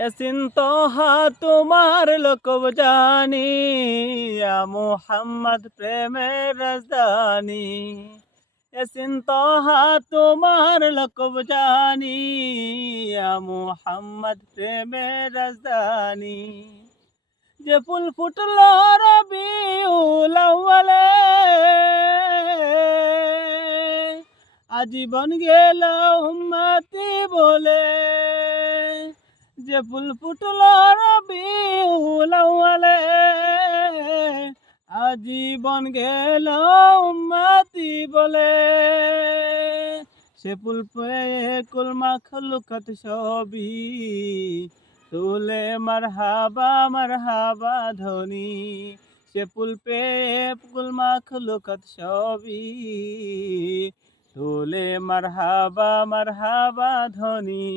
ইয়াসিন তোহা তোমার লোকব জানি, ইয়া মুহাম্মদ প্রেমের রাজধানী। ইয়াসিন তোহা তোমার লোকব জানি, ইয়া মুহাম্মদ প্রেমের রাজধানী। যে ফুল ফুটলো রবিউল আউয়ালে, আজীবন গেল উম্মতি বলে। যে ফুল ফুটলো রবিউল আউয়ালে, আজীবন গেল উম্মতি বলে। সে ফুল পেয়ে কুল মাখলুকাত সবই তুলে মারহাবা মারহাবা ধ্বনি। সে ফুল পেয়ে কুল মাখলুকাত সবই তুলে মারহাবা মারহাবা ধ্বনি।